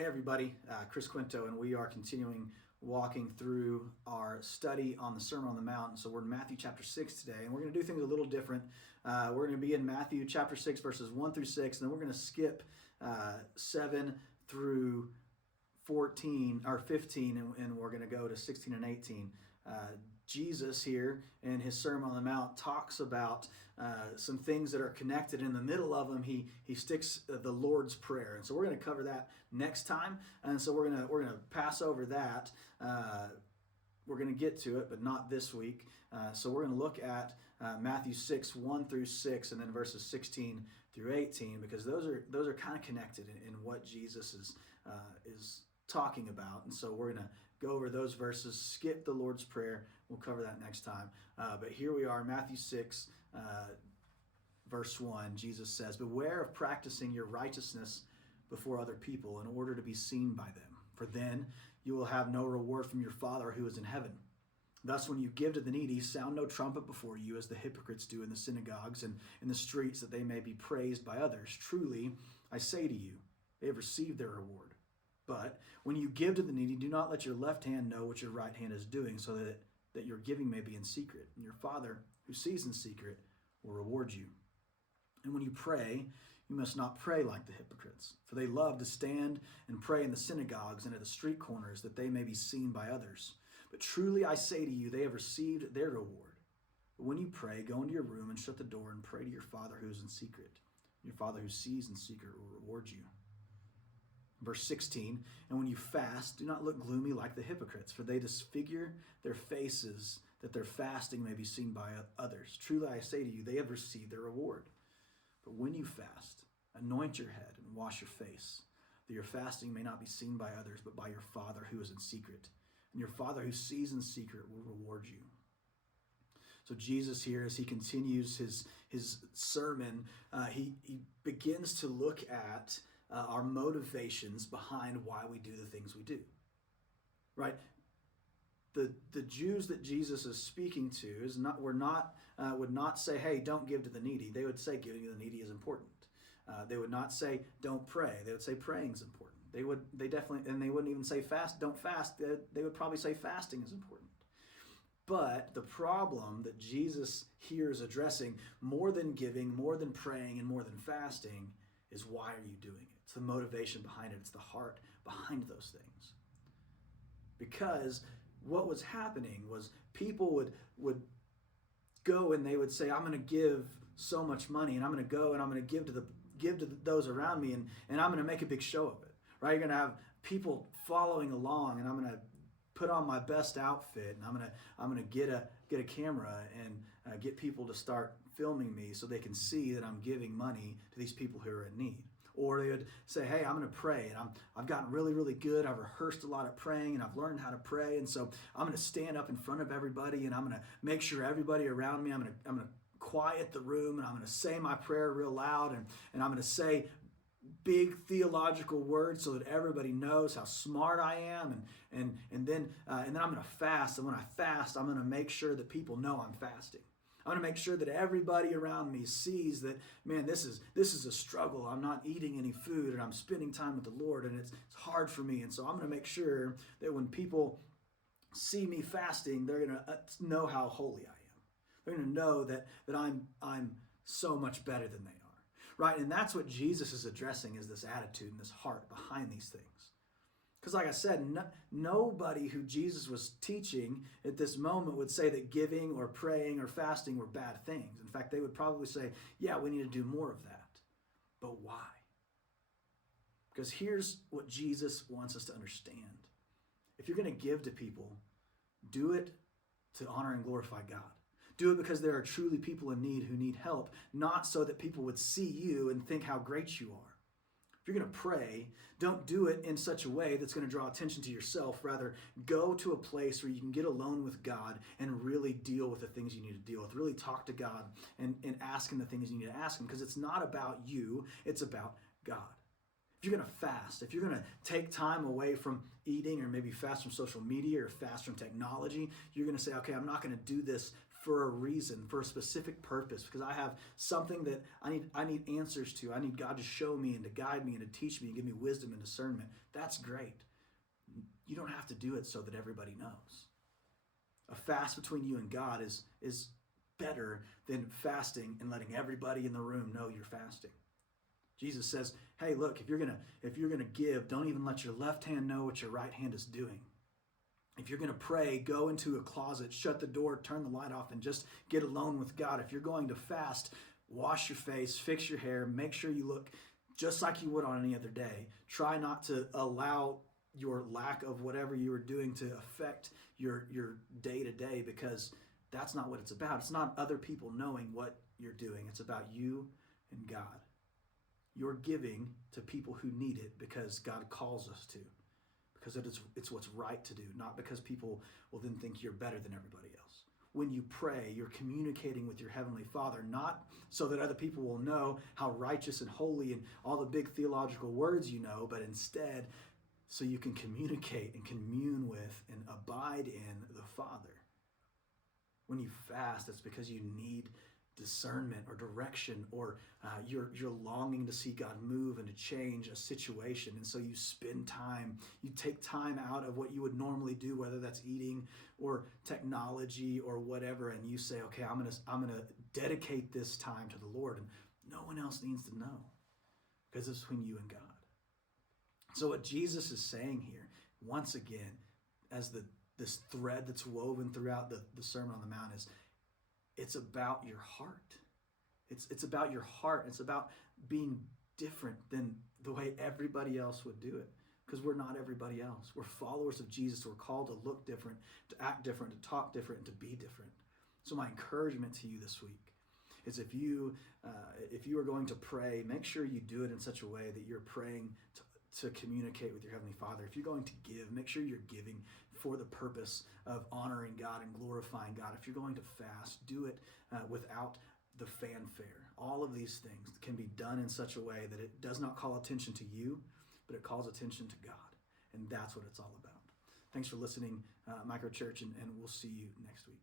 Hey everybody, Chris Quinto, and we are continuing walking through our study on the Sermon on the Mount. So we're in Matthew chapter 6 today, and we're going to do things a little different. We're going to be in Matthew chapter 6, verses 1 through 6, and then we're going to skip 7 through 14 or 15, and we're going to go to 16 and 18. Jesus here in his Sermon on the Mount talks about some things that are connected. In the middle of them, he sticks the Lord's Prayer, and so we're going to cover that next time. And so we're gonna pass over that. We're going to get to it, but not this week. So we're going to look at Matthew 6, 1 through 6, and then verses 16 through 18, because those are kind of connected in what Jesus is talking about. And so we're going to go over those verses, skip the Lord's Prayer. We'll cover that next time. But here we are, Matthew 6, verse 1. Jesus says, "Beware of practicing your righteousness before other people in order to be seen by them, for then you will have no reward from your Father who is in heaven. Thus, when you give to the needy, sound no trumpet before you, as the hypocrites do in the synagogues and in the streets, that they may be praised by others. Truly, I say to you, they have received their reward. But when you give to the needy, do not let your left hand know what your right hand is doing, so that your giving may be in secret. And your Father, who sees in secret, will reward you. And when you pray, you must not pray like the hypocrites, for they love to stand and pray in the synagogues and at the street corners, that they may be seen by others. But truly I say to you, they have received their reward. But when you pray, go into your room and shut the door and pray to your Father who is in secret. Your Father who sees in secret will reward you." Verse 16, "And when you fast, do not look gloomy like the hypocrites, for they disfigure their faces, that their fasting may be seen by others. Truly I say to you, they have received their reward. But when you fast, anoint your head and wash your face, that your fasting may not be seen by others, but by your Father who is in secret. And your Father who sees in secret will reward you." So Jesus here, as he continues his sermon, he begins to look at our motivations behind why we do the things we do. Right? The Jews that Jesus is speaking to would not say, "Hey, don't give to the needy." They would say giving to the needy is important. They would not say don't pray. They would say praying is important. They wouldn't even say don't fast. They would probably say fasting is important. But the problem that Jesus here is addressing, more than giving, more than praying, and more than fasting, is why are you doing it? It's the motivation behind it. It's the heart behind those things. Because what was happening was people would go and they would say, "I'm going to give so much money, and I'm going to go and I'm going to give to those around me, and I'm going to make a big show of it." Right? You're going to have people following along, and I'm going to put on my best outfit, and I'm going to get a camera and get people to start filming me so they can see that I'm giving money to these people who are in need. Or they would say, "Hey, I'm going to pray, and I've gotten really, really good. I've rehearsed a lot of praying, and I've learned how to pray, and so I'm going to stand up in front of everybody, and I'm going to make sure everybody around me, I'm going to quiet the room, and I'm going to say my prayer real loud, and I'm going to say big theological words so that everybody knows how smart I am, and then I'm going to fast. And when I fast, I'm going to make sure that people know I'm fasting. I'm going to make sure that everybody around me sees that, man, this is a struggle. I'm not eating any food, and I'm spending time with the Lord, and it's hard for me. And so I'm going to make sure that when people see me fasting, they're going to know how holy I am. They're going to know that I'm so much better than they are." Right? And that's what Jesus is addressing, is this attitude and this heart behind these things. Because like I said, nobody who Jesus was teaching at this moment would say that giving or praying or fasting were bad things. In fact, they would probably say, yeah, we need to do more of that. But why? Because here's what Jesus wants us to understand. If you're going to give to people, do it to honor and glorify God. Do it because there are truly people in need who need help, not so that people would see you and think how great you are. If you're going to pray, don't do it in such a way that's going to draw attention to yourself. Rather, go to a place where you can get alone with God and really deal with the things you need to deal with. Really talk to God and ask Him the things you need to ask Him, because it's not about you, it's about God. If you're going to fast, if you're going to take time away from eating, or maybe fast from social media or fast from technology, you're going to say, okay, I'm not going to do this for a reason, for a specific purpose, because I have something that I need answers to. I need God to show me and to guide me and to teach me and give me wisdom and discernment. That's great. You don't have to do it so that everybody knows. A fast between you and God is better than fasting and letting everybody in the room know you're fasting. Jesus says, hey, look, if you're gonna give, don't even let your left hand know what your right hand is doing. If you're going to pray, go into a closet, shut the door, turn the light off, and just get alone with God. If you're going to fast, wash your face, fix your hair, make sure you look just like you would on any other day. Try not to allow your lack of whatever you are doing to affect your day-to-day, because that's not what it's about. It's not other people knowing what you're doing. It's about you and God. You're giving to people who need it because God calls us to. Because it's what's right to do, not because people will then think you're better than everybody else. When you pray, you're communicating with your Heavenly Father, not so that other people will know how righteous and holy and all the big theological words you know, but instead so you can communicate and commune with and abide in the Father. When you fast, it's because you need discernment or direction, or you're longing to see God move and to change a situation, and so you spend time, you take time out of what you would normally do, whether that's eating or technology or whatever, and you say, okay, I'm gonna dedicate this time to the Lord, and no one else needs to know, because it's between you and God. So what Jesus is saying here, once again, as this thread that's woven throughout the Sermon on the Mount, is it's about your heart. It's about your heart. It's about being different than the way everybody else would do it, because we're not everybody else. We're followers of Jesus. We're called to look different, to act different, to talk different, and to be different. So my encouragement to you this week is if you are going to pray, make sure you do it in such a way that you're praying to communicate with your Heavenly Father. If you're going to give, make sure you're giving for the purpose of honoring God and glorifying God. If you're going to fast, do it without the fanfare. All of these things can be done in such a way that it does not call attention to you, but it calls attention to God. And that's what it's all about. Thanks for listening, Microchurch, and we'll see you next week.